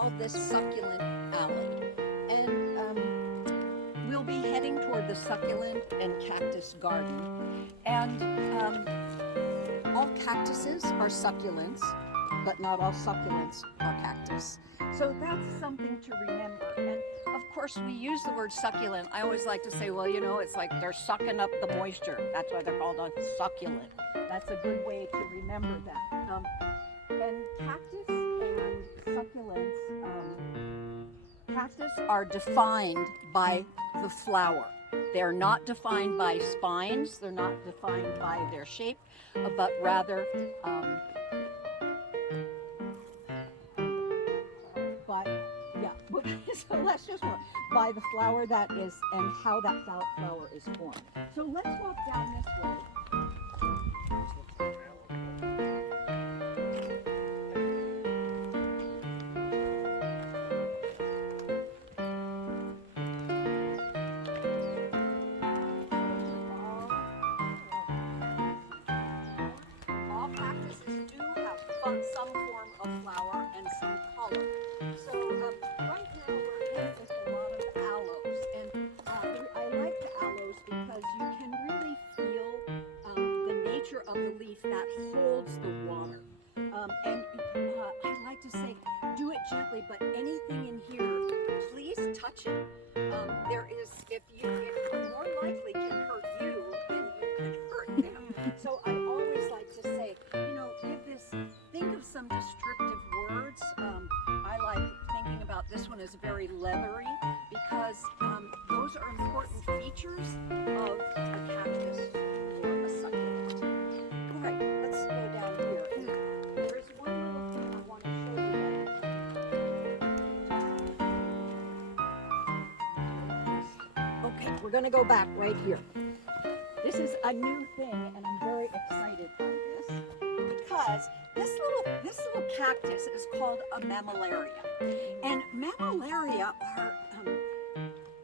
called this Succulent Alley, and we'll be heading toward the succulent and cactus garden. And all cactuses are succulents, but not all succulents are cactus. So that's something to remember. And of course, we use the word succulent. I always like to say, well, you know, it's like they're sucking up the moisture. That's why they're called a succulent. That's a good way to remember that. And cactus and succulents, cactus are defined by the flower. They're not defined by spines. They're not defined by their shape, but rather so let's just look by the flower that is and how that flower is formed. So let's walk down this way. All cactuses do have some form of flower and some color. So right now we're in with a lot of aloes, and I like the aloes because you can really feel the nature of the leaf that holds the water. And I like to say, do it gently, but anything in here, please touch it. There is, it more likely can hurt you than you can hurt them. So I always like to say, you know, think of some descriptive words. I like thinking about this one as very leathery because those are important features of a cactus or a succulent. All right, let's go down here. And there is one little thing I want to show you. Okay, we're going to go back right here. This is a new thing, and I'm very excited by this because this little cactus is called a mammillaria. And mammillaria are,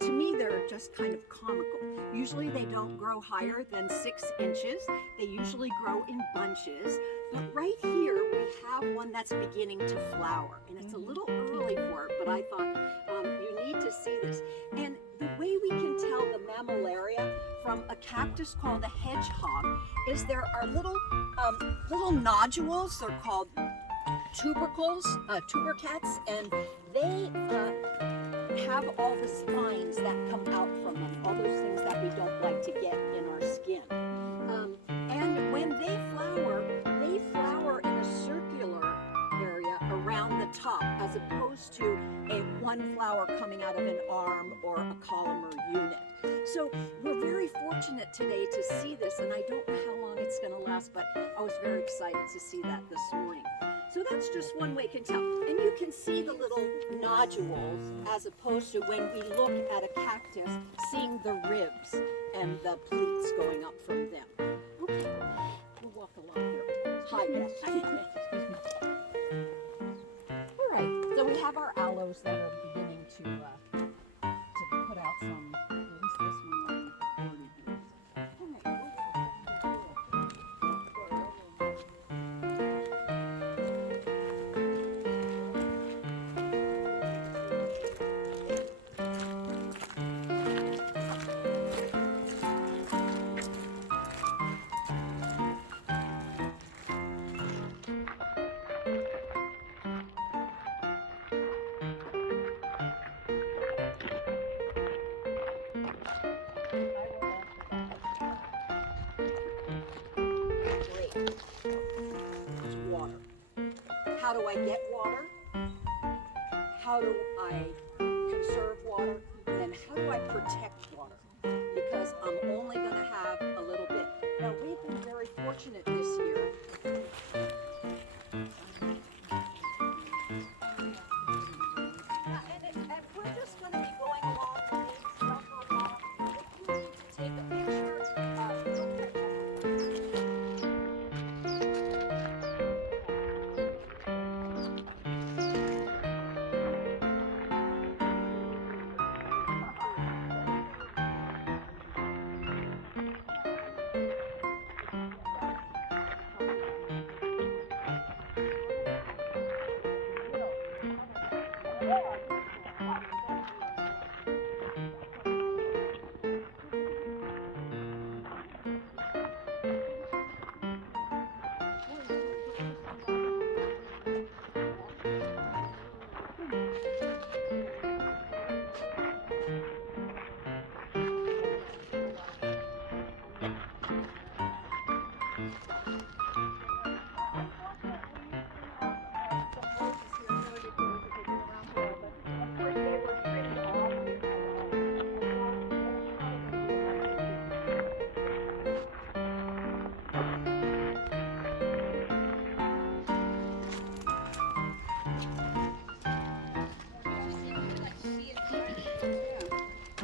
to me, they're just kind of comical. Usually they don't grow higher than 6 inches. They usually grow in bunches. But right here we have one that's beginning to flower. And it's a little early for it, but I thought you need to see this. And the way we can tell the mammillaria from a cactus called a hedgehog is there are little nodules. They're called tubercles, tubercles, and they have all the spines that come out from them, all those things that we don't like to get in our skin. And when they flower in a circular area around the top, as opposed to one flower coming out of an arm or a columnar unit. So we're very fortunate today to see this, and I don't know how long it's going to last, but I was very excited to see that this morning. So that's just one way you can tell. And you can see the little nodules as opposed to when we look at a cactus, seeing the ribs and the pleats going up from them. Okay, we'll walk along here. Hi, yes. All right, so we have our aloes that are beginning to put out some, at least this one already does. All right, we'll walk down How do I get water? How do I conserve water? And how do I protect water? Because I'm only going to have a little bit. Now, we've been very fortunate this year. And we're just going to be going along with these jumper along. If you need to take a picture,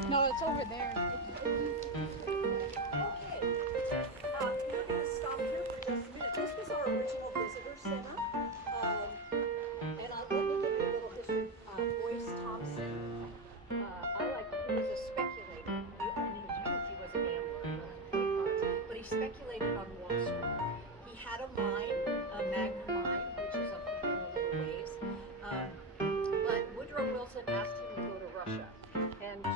No, it's over there. We're going to stop here for just a minute. This was our original visitor center. And let me give you a little history. Boyce Thompson, I like, he was a speculator. In his youth, he was a gambler, but he speculated on Wall Street. He had a mine, a magnet mine, which is up in the little waves. But Woodrow Wilson asked him to go to Russia and to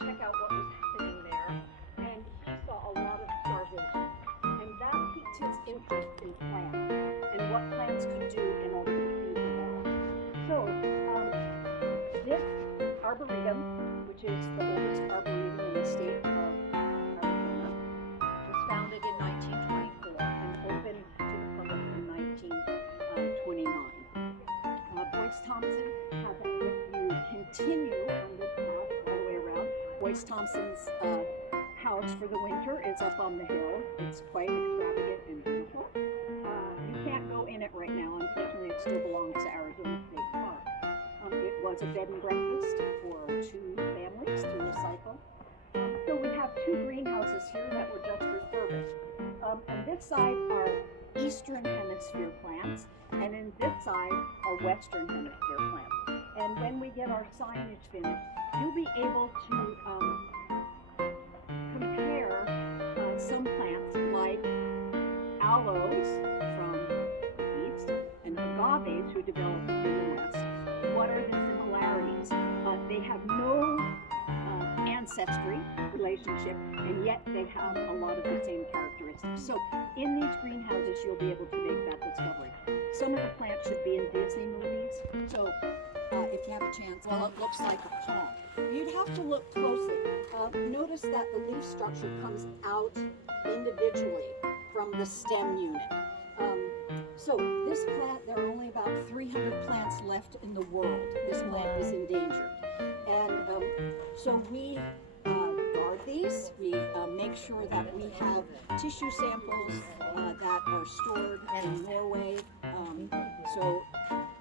check out what was happening there, and he saw a lot of starvation, and that piqued his interest in plants and what plants could do in order to feed the world. So this arboretum, which is the oldest arboretum in the state of Arizona, was founded in 1924 and opened to the public in 1929. Boyce Thompson has it. If you continue on this path all the way around, Boyce Thompson's house for the winter is up on the hill. It's quite extravagant and beautiful. You can't go in it right now. Unfortunately, it still belongs to Arizona State Park. It was a bed and breakfast for 2 families through a cycle. So we have 2 greenhouses here that were just refurbished. On this side are Eastern Hemisphere plants, and in this side are Western Hemisphere plants. And when we get our signage finished, you'll be able to compare some plants like aloes from the east and agaves who developed in the west. What are the similarities? They have no ancestry relationship, and yet they have a lot of the same characteristics. So in these greenhouses, you'll be able to make that discovery. Some of the plants should be in Disney movies. So if you have a chance, well, it looks like a palm. You'd have to look closely. Notice that the leaf structure comes out individually from the stem unit. So this plant, there are only about 300 plants left in the world. This plant is endangered. And so we guard these. We make sure that we have tissue samples that are stored in Norway. So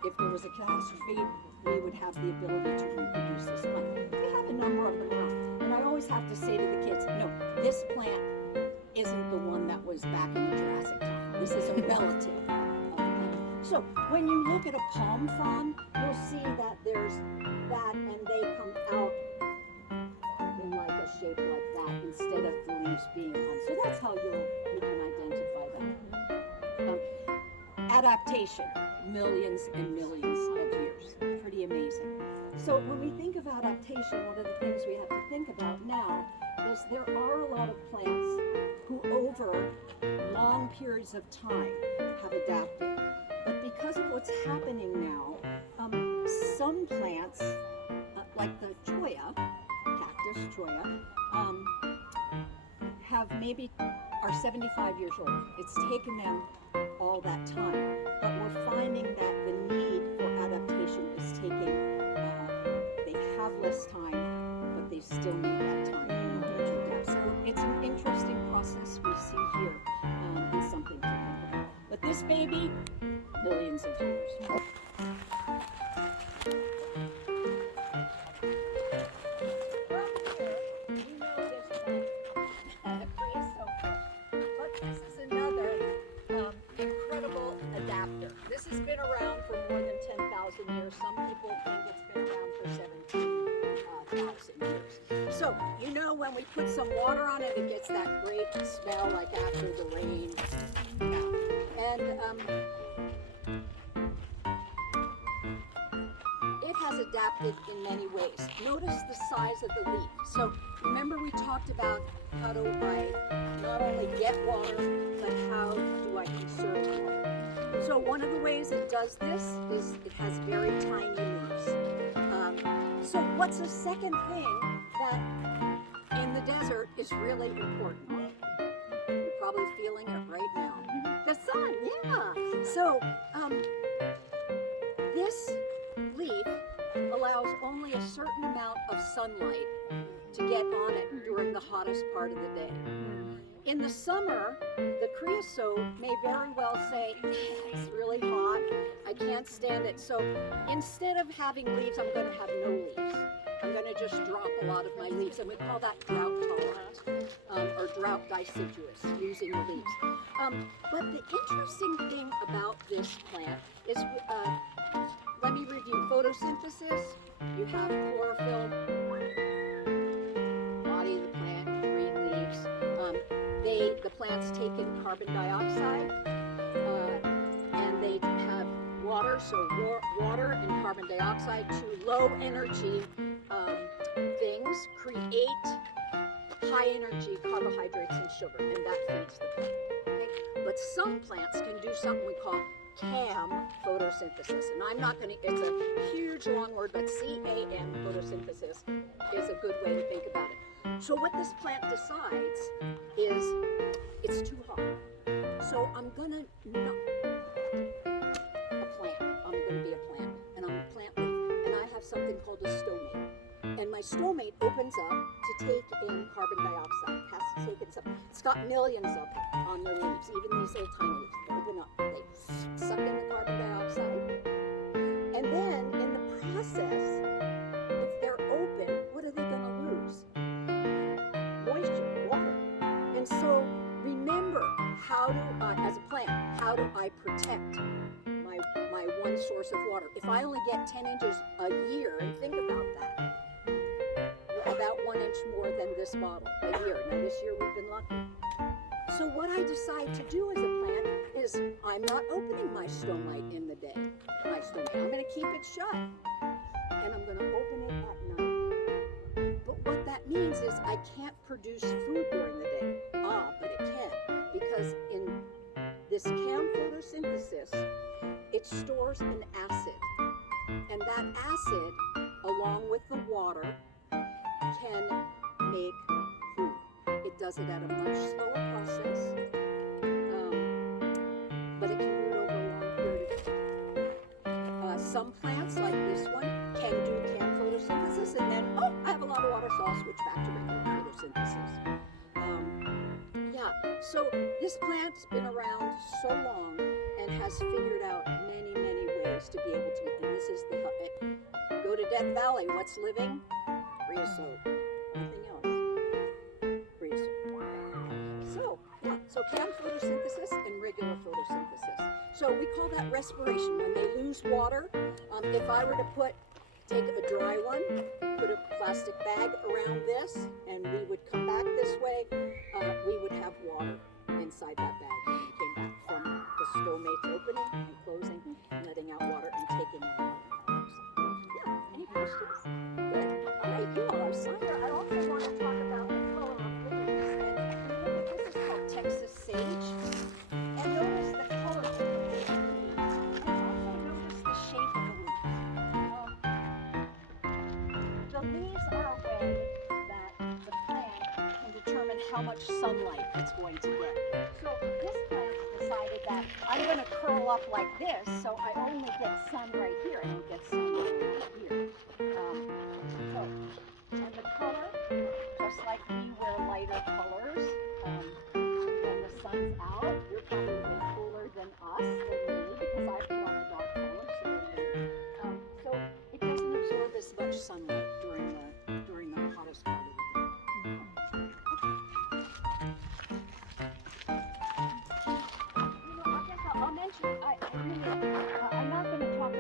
if there was a catastrophe, we would have the ability to reproduce this plant. We have a number of them around. And I always have to say to the kids, no, this plant isn't the one that was back in the Jurassic time. This is a relative of plant. So when you look at a palm frond, you'll see that there's that, and they come out in like a shape like that instead of the leaves being on. So that's how you can identify that. Adaptation, millions and millions of years. Pretty amazing. So when we think of adaptation, one of the things we have to think about now is there are a lot of plants who over long periods of time have adapted. But because of what's happening now, some plants, like the cholla, cactus cholla, are 75 years old. It's taken them all that time. But we're finding that the need for adaptation is taking, they have less time, but they still need that time in order to adapt. So it's an interesting process we see here, and something to think about. But this baby, millions of years. This has been around for more than 10,000 years. Some people think it's been around for 17,000 years. So, you know, when we put some water on it, it gets that great smell like after the rain. Yeah. And adapted in many ways. Notice the size of the leaf. So remember we talked about how do I not only get water, but how do I conserve water. So one of the ways it does this is it has very tiny leaves. So what's the second thing that in the desert is really important? You're probably feeling it right now. The sun, yeah. So this leaf allows only a certain amount of sunlight to get on it during the hottest part of the day. In the summer, the creosote may very well say, it's really hot, I can't stand it. So instead of having leaves, I'm going to have no leaves. I'm going to just drop a lot of my leaves, and we call that drought tolerant or drought deciduous, using the leaves. But the interesting thing about this plant is, let me review photosynthesis. You have chlorophyll, body of the plant, green leaves. The plants take in carbon dioxide, and they have water. So water and carbon dioxide, two low energy things, create high energy carbohydrates and sugar, and that feeds the plant. Okay? But some plants can do something we call CAM photosynthesis, and I'm not going to, it's a huge long word, but CAM photosynthesis is a good way to think about it. So what this plant decides is it's too hot. So I'm going to not a plant. I'm going to be a plant, and I'm a plant leaf, and I have something called a stomate. And my stomate opens up to take in carbon dioxide. It has to take in something. It's got millions of them on their leaves, even these little tiny leaves. They open up, they suck in the carbon dioxide. And then in the process, if they're open, what are they going to lose? Moisture, water. And so remember, how do I, as a plant, how do I protect my one source of water? If I only get 10 inches a year, and think about that, about 1 inch more than this bottle a year. Now this year we've been lucky. So what I decide to do as a plant is I'm not opening my stomate in the day. I'm going to keep it shut, and I'm going to open it at night. But what that means is I can't produce food during the day. But it can, because in this CAM photosynthesis, it stores an acid, and that acid, along with the water, can make food. It does it at a much slower process, but it can do it over a long period of time. Some plants, like this one, can do CAM photosynthesis, and then, I have a lot of water, so I'll switch back to regular photosynthesis. So this plant's been around so long and has figured out many, many ways to be able to, and this is the, go to Death Valley, what's living? Creosote. Nothing else. Creosote. So CAM photosynthesis and regular photosynthesis. So we call that respiration. When they lose water, if I were to take a dry one, put a plastic bag around this, and we would come back this way, we would have water inside that bag. And we came back from the stomate opening and closing, letting out water and taking in carbon dioxide. Yeah, any questions? Good. All right, you all are signed. I also want to talk about the color of leaves. And this is called Texas sage. And notice the color of the leaves. And also notice the shape of the leaves. The leaves are a way that the plant can determine how much sunlight it's going to get. So this plant decided that I'm going to curl up like this, so I only get sun right here. I don't get sun right here. And the color, just like we wear lighter colors, when the sun's out, you're probably way cooler than us, than me, because I put on a dark color, so it doesn't absorb as much sunlight during the hottest part of the day. I'll mention, I'm not going to talk a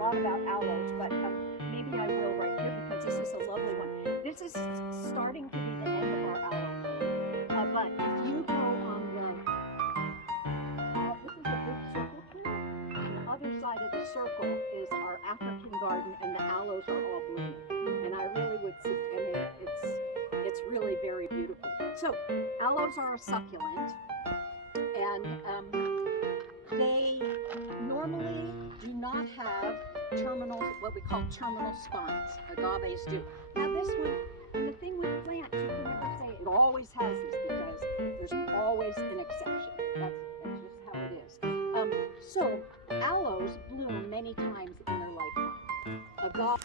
lot about aloes, but maybe I will right here, because this is a lovely one. This is starting to be the end of our aloe. But if you go on this is a big circle here, and the other side of the circle is our African garden, and the aloes are all blooming. And I really would, and it's really very beautiful. So aloes are a succulent, and they normally do not have terminal, what we call terminal spines. Agaves do. Now this one, and the thing with plants, you can never say it always has this, because there's always an exception. That's just how it is. So aloes bloom many times in their lifetime. Agave.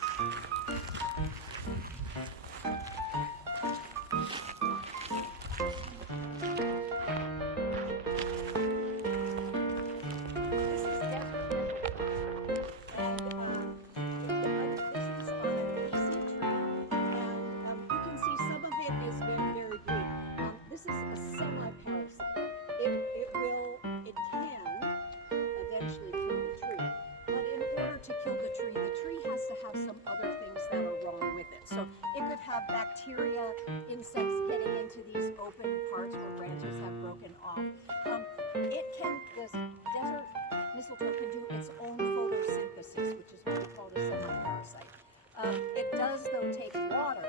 Bacteria, insects getting into these open parts where branches have broken off. This desert mistletoe can do its own photosynthesis, which is what we call a semi-parasite. It does, though, take water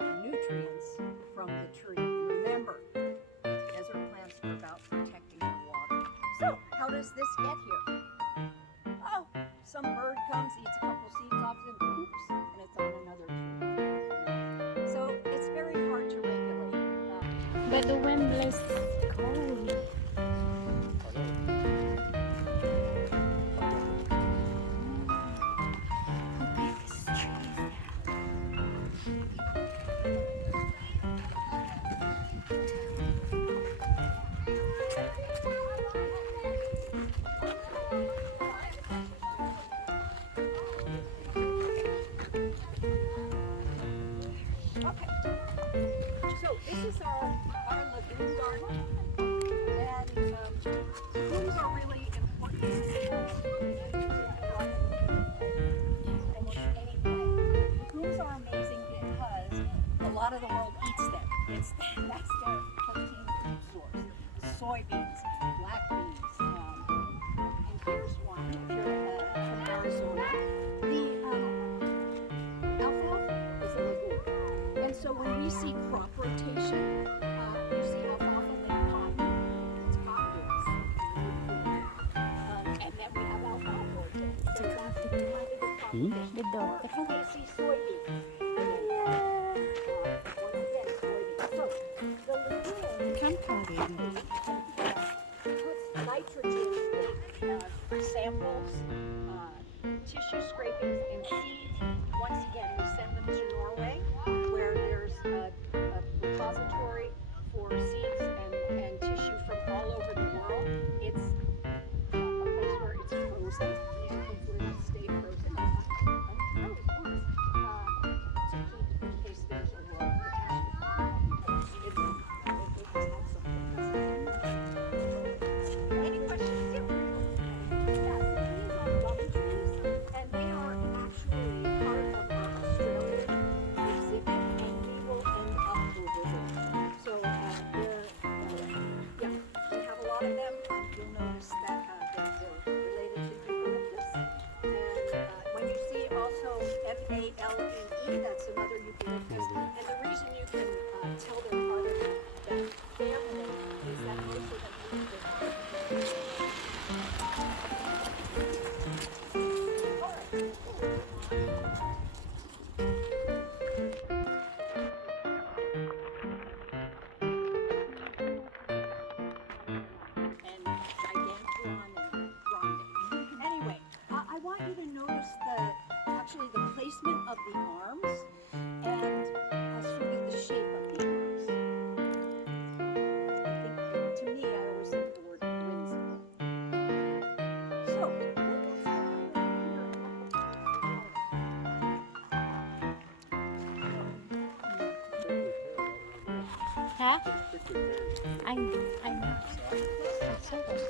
and nutrients from the tree. Remember, desert plants are about protecting the water. So, how does this get here? Oh, some bird comes, eats a couple seeds off, and oops, and it's on another tree. It's very hard to regulate. But the wind blows cold. How big is the tree? So this is our lagoon garden, and lagoons are really important. Almost any plant. Lagoons are amazing because a lot of the world eats them. That's their protein source. Soybeans, black beans, and here's one if you're from Arizona. The alfalfa is a lagoon. And so when we see crop rotation, you see alfalfa, then cotton. It's cottonwoods. And then we have alfalfa again. So that's the kind of crop rotation. Or you see soybeans. Once again, soybeans. So the lagoon puts nitrogen in samples, tissue scrapings, and seeds. Once again, we send them to Norway, where there's a repository for seeds and tissue from all over the world. It's a place where it's frozen. Hopefully it'll stay frozen. In case there's a world catastrophe. It's excellent. Any questions? Yes, these are gum trees, and they are actually part of our Australian exhibit, and we will end up over there. So yeah, we have a lot of them. You'll notice that they're related to eucalyptus. And when you see also MALEE, that's another eucalyptus. And the reason you can tell they're part of that family is that most of them live the placement of the arms and sort of the shape of the arms. I think, to me, I always think the word whimsical. So, Huh? I know. That's so good.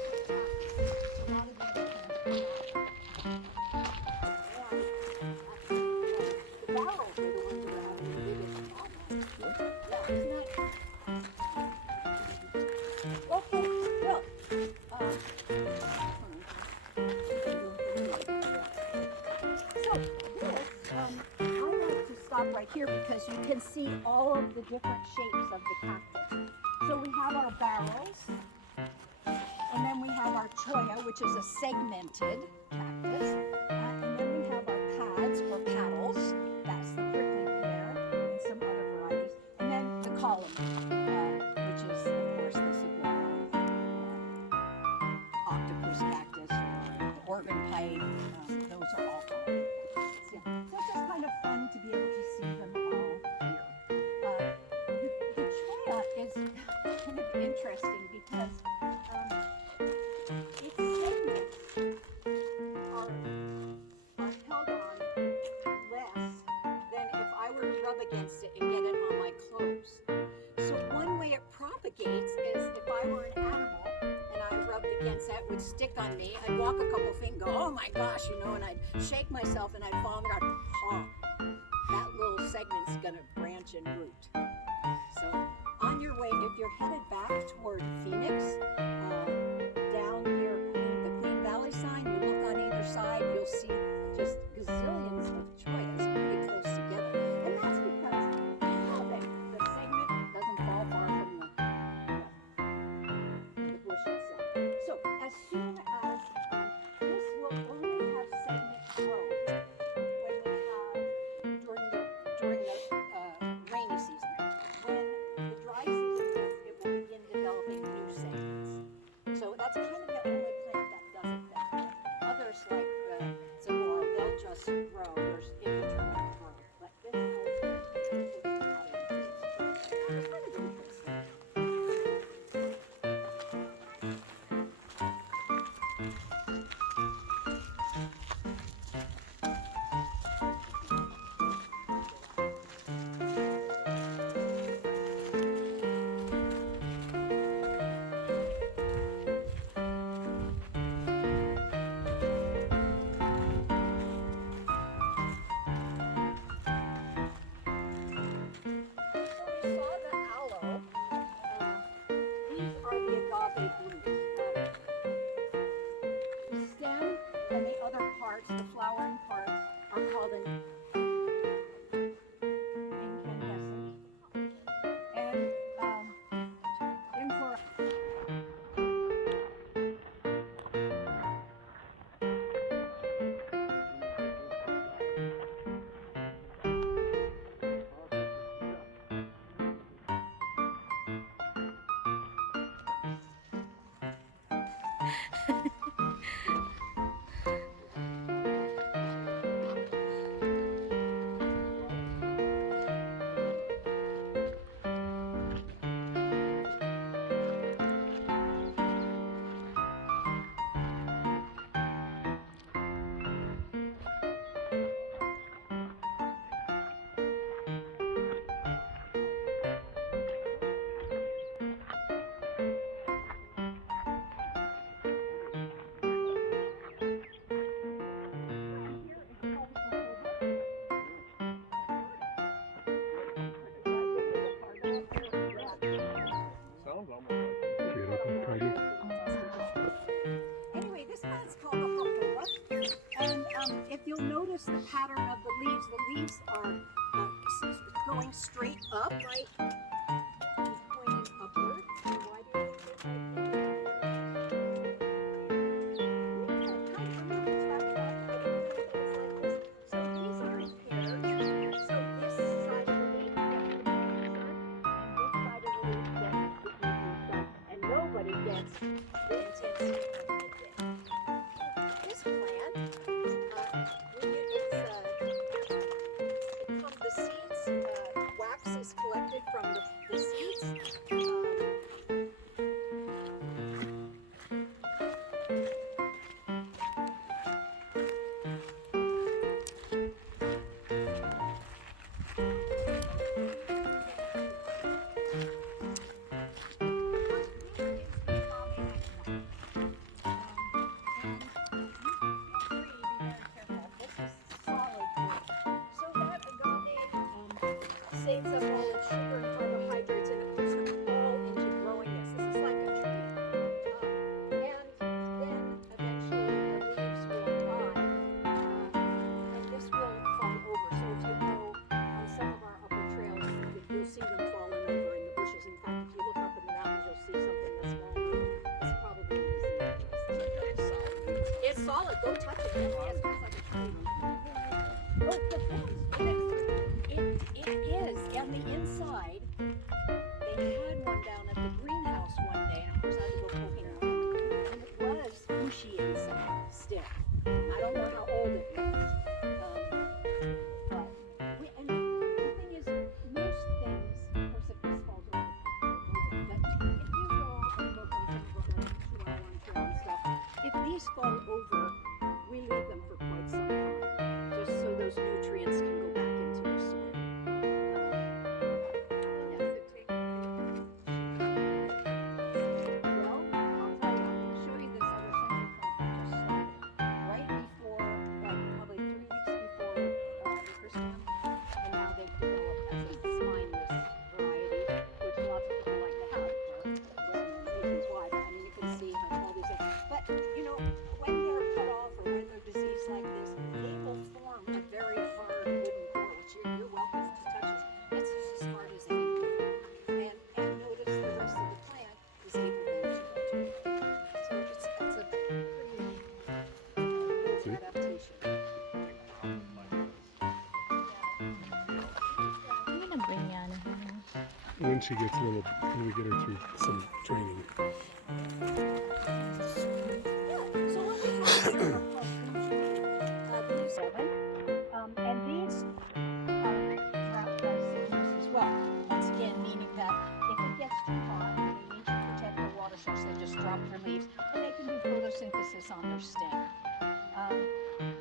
stop right here because you can see all of the different shapes of the cactus. So we have our barrels, and then we have our cholla, which is a segmented cactus, and then we have our pads or paddles. That's the prickly pear and some other varieties, and then the column, which is of course the saguaro, octopus cactus, or the organ pipe. Those are all column cactus. Yeah. So it's just kind of fun to be able to see them all here. The cholla is kind of interesting because its segments are held on less than if I were to rub against it and get it on my clothes. So one way it propagates is if I were an animal and I rubbed against that, it would stick on me. I'd walk a couple feet and go, oh my gosh, and I'd shake myself and I'd fall on the ground. Oh, that little segment's gonna branch and root. So on your way, if you're headed back toward Phoenix, down near the Queen Valley sign, you look on either side, you'll see just gazillions of chollas pretty close together. And that's because the segment doesn't fall far from the bush itself. So as soon as this will only have segment growth when we have during the rainy season. When the dry season hits, it will begin developing new segments. So that's kind of the only plant that does it that way. Others like the saguaro, they'll just grow. There's indeterminate growth. But this has kind of interesting. The flowering parts are called an incandescent. And anyway, this plant's called the jojoba, and if you'll notice the pattern of the leaves are going straight up, right? And pointing upward. And why do you think like that? So these are in pairs. So this side of the leaf gets the morning sun, and this side of the leaf gets the evening sun, and nobody gets the intensity of midday. This plant, the seeds, wax is collected from solid. Go touch it. Yes, it feels like a tree. Oh, the it is. On the inside, they had one down at the greenhouse one day, and of course I had to go poking around. And it was bushy inside still. I don't know how old it was. And the thing is, most things, of course, if this falls over, but if you go and look on some of the Chihuahuan trail and stuff, if these fall over, we leave them for quite some time, just so those nutrients can go back into the soil. Well, I'll tell you, I'm going to show you this other central plant that just started right before, like probably 3 weeks before the Christmas, and now they've developed as a spineless variety, which lots of people like to have for well-known reasons why. But I mean, you can see how all these things. But you know, when they're cut off or when they're diseased like this, they will form a very hard wooden core, which you're welcome to touch. It's just as hard as anything. And notice the rest of the plant is able then to rotate. So it's a pretty good adaptation. I'm gonna bring Yana here. When she gets a little, when we get her through some training. So what we have here are called these 7, and these are wrapped as as well. Once again, meaning that if it gets too hot, they need to protect the water source. They just drop their leaves, and they can do photosynthesis on their stem.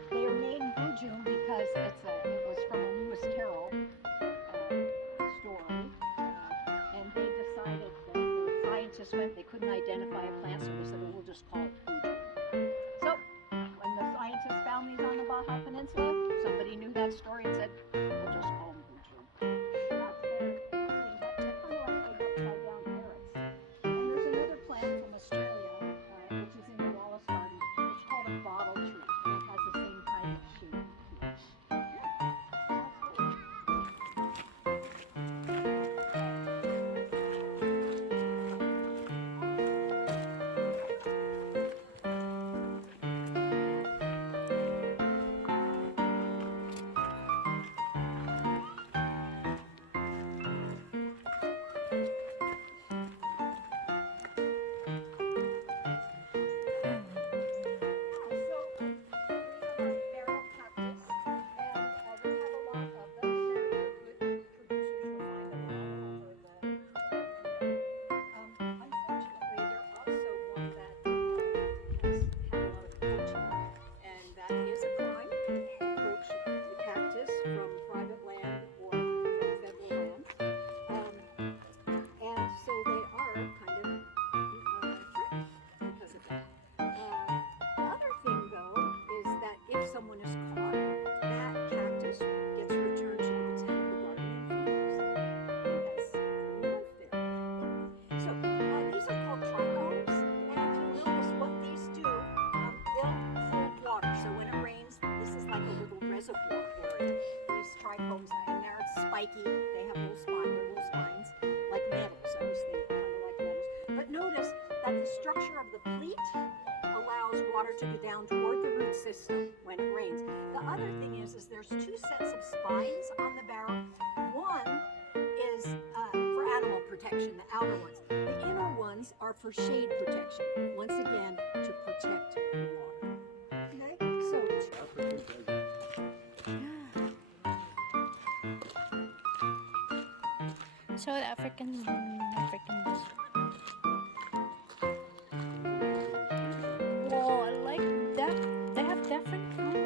They are named Bujum because it was from a Lewis Carroll story, and they decided that the scientists went, they couldn't identify a plant, so they said, well, we'll just call it Bujum. So when the scientists found these on the Baja Peninsula, somebody knew that story and said, we'll just call them Bujum. That's their thing. They're kind of like big upside down parrots. And there's another plant from Australia, which is in the Wallace Garden. It's called a bottle tree, and it has the same kind of shape to it. Spiky, they have little spines, like nettles. I was thinking kind of like nettles. But notice that the structure of the pleat allows water to go down toward the root system when it rains. The other thing is there's 2 sets of spines on the barrel. One is for animal protection, the outer ones. The inner ones are for shade protection. Once again, to protect the water. Okay, so. So the Africans do. Whoa, I like that. They have different colors.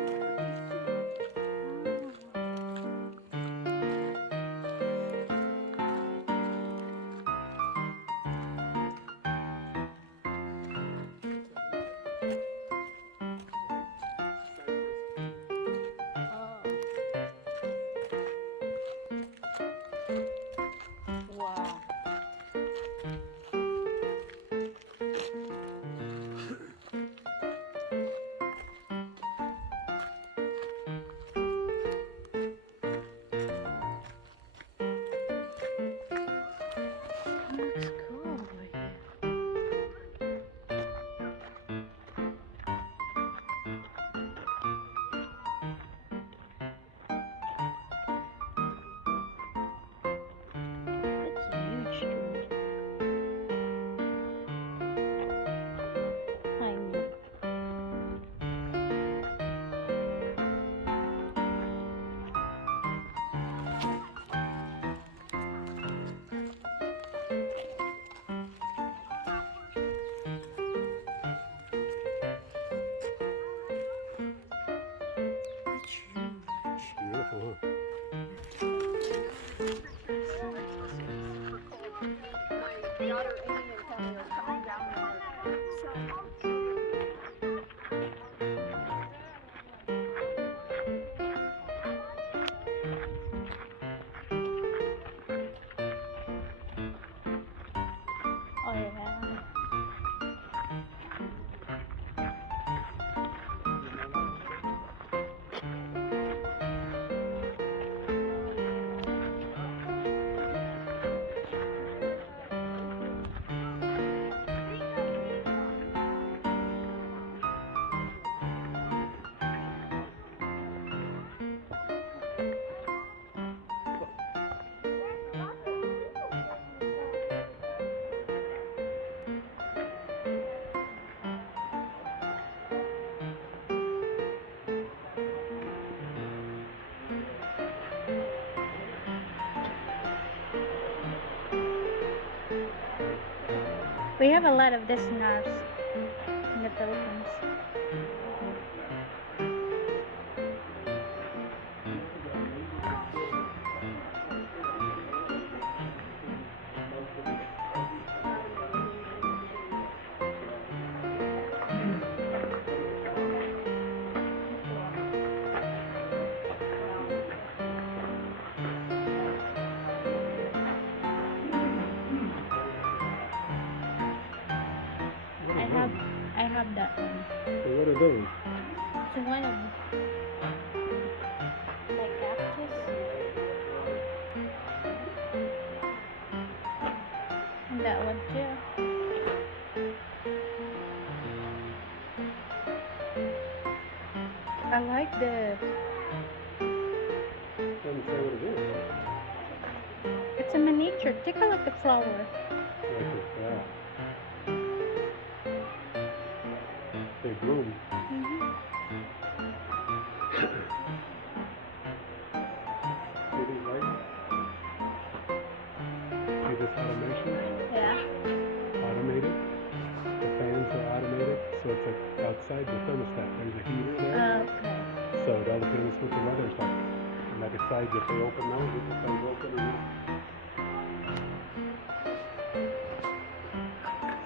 Wow. My daughter Amy and Tony are coming down there. Oh yeah. We have a lot of these nuts in the Philippines. I have that one. So what are those? So one of like cactus. And that one too. I like this. Doesn't say what it is. It's a miniature. Take a look at the flower. Like that. They bloom. See these lights? See this automation? Yeah. Automated. The fans are automated, so it's like outside the thermostat. There's a heater there. Okay. So it all depends what the weather's like. And that decides if they open those, if the sun's open or not.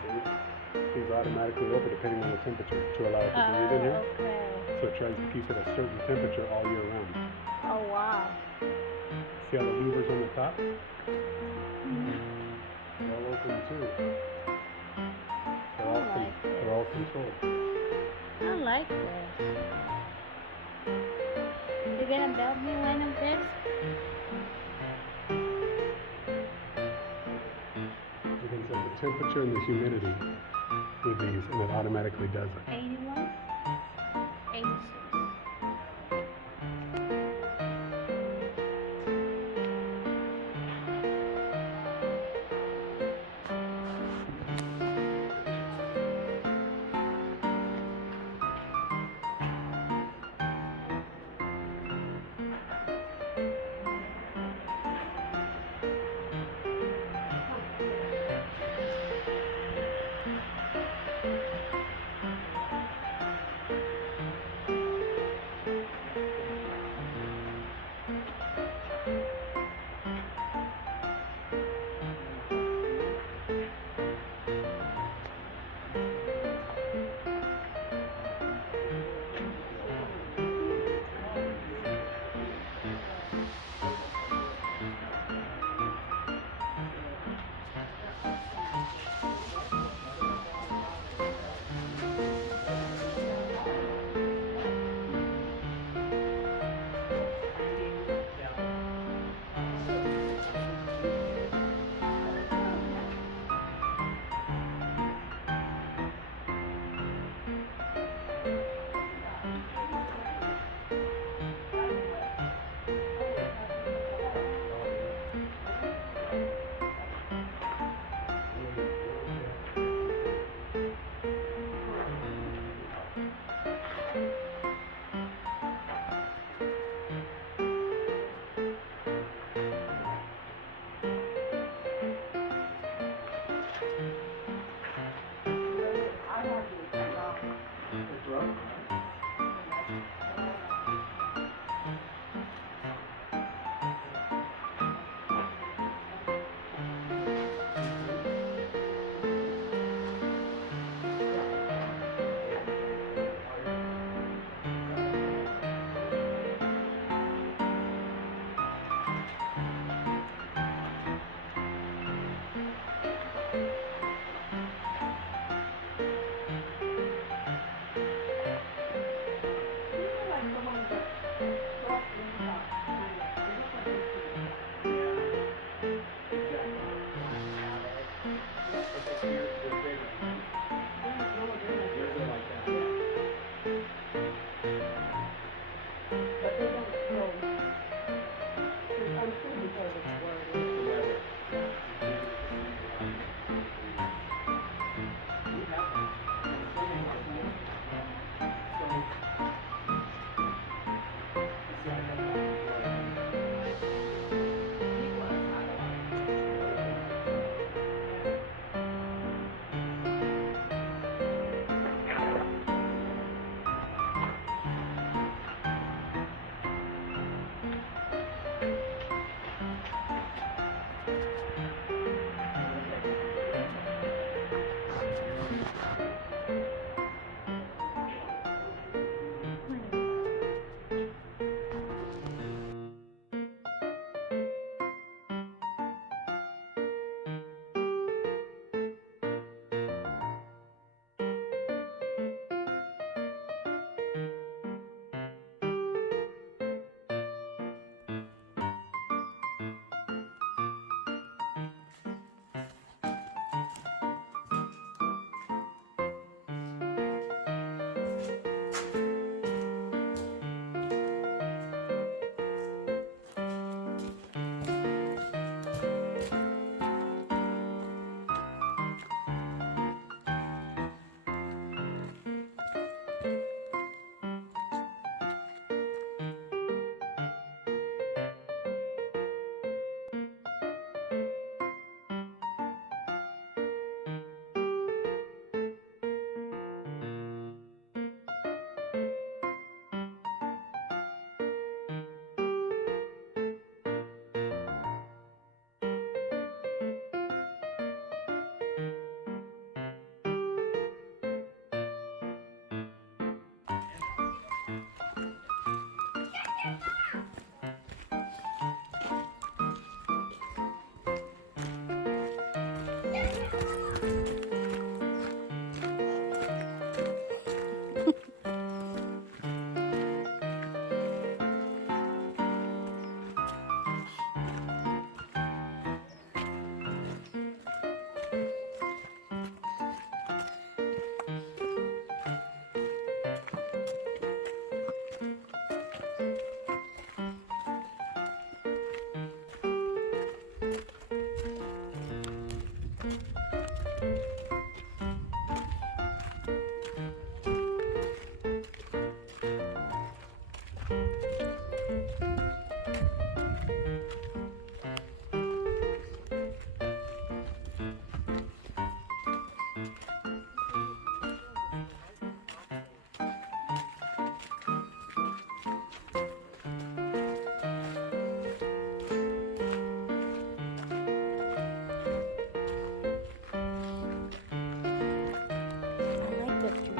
See? These automatically open depending on the temperature to allow it to breathe in here. Okay. So it tries to keep it a certain temperature all year round. Oh wow. See how the levers on the top? Mm-hmm. They're all open too. They're all controlled. I like this. You're gonna build me one of this? You can set the temperature and the humidity with these, and it automatically does it. 81? 86. I like that tree.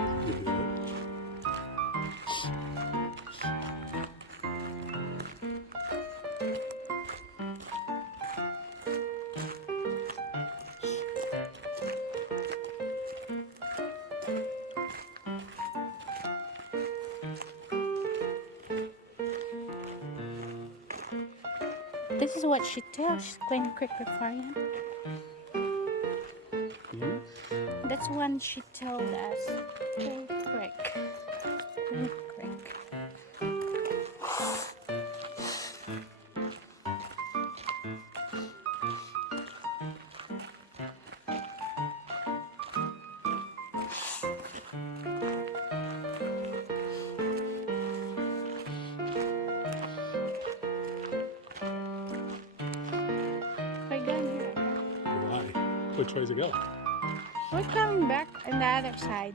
This is what she tells Glen Creek Riparian. Hmm? That's one she told us. Glen Creek. Glen Creek. We're done here. Why? Which way's it go? We're coming back on the other side.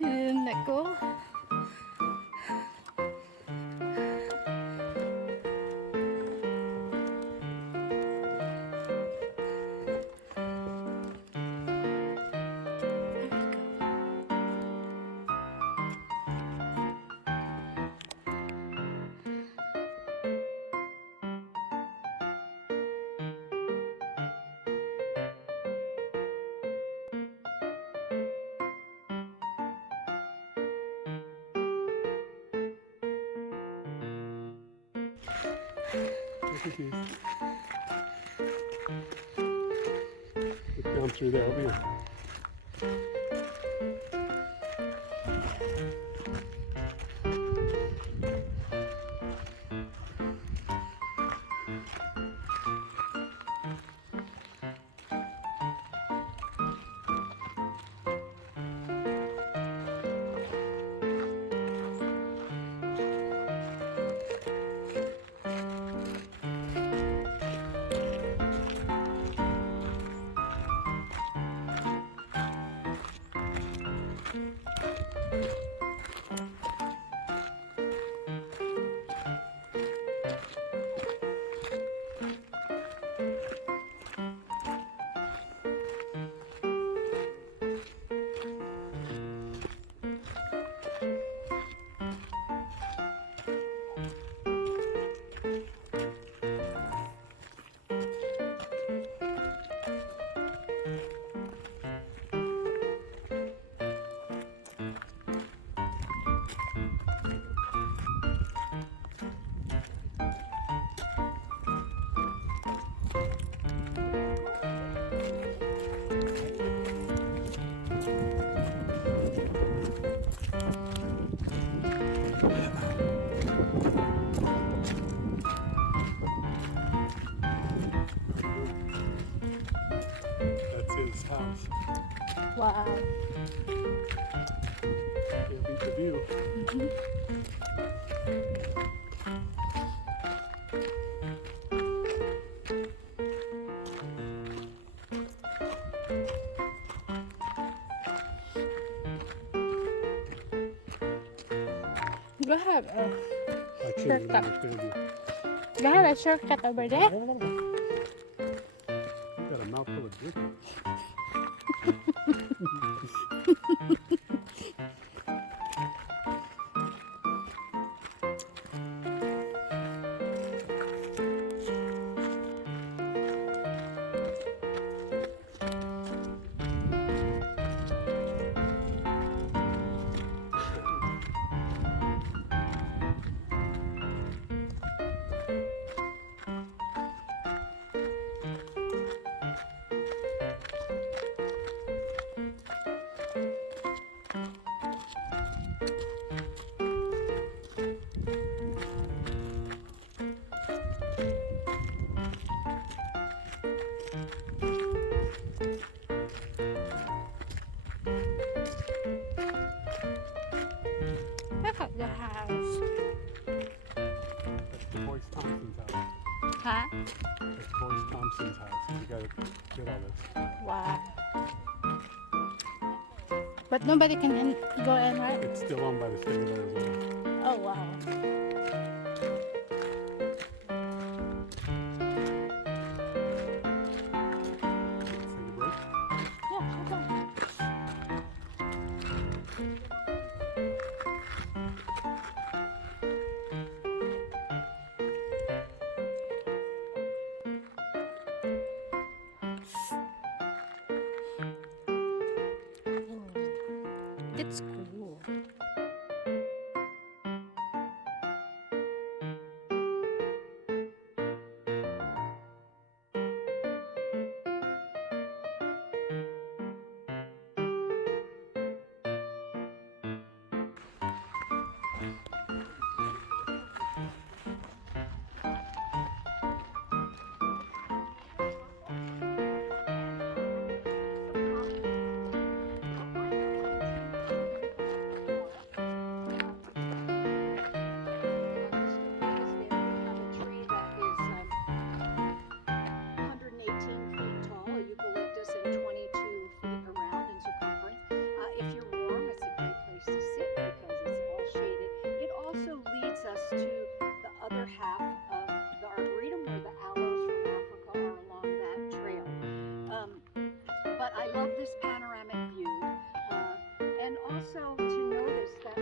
Isn't that cool? I'm confused. Let's down through there over here. Wow. Can't beat the view. You have a I can't even shortcut. understand you. You have a shortcut over there. You got a mouthful of drinking. Look at the house. That's the Boyce Thompson's house. Huh? That's Boyce Thompson's house. You gotta get all this. Wow. But nobody can go in, right? It's still owned by the state of Arizona. Oh, wow. Take a break. Yeah, okay. That's cool. To the other half of the arboretum where the aloes from Africa are along that trail. But I love this panoramic view, and also to notice that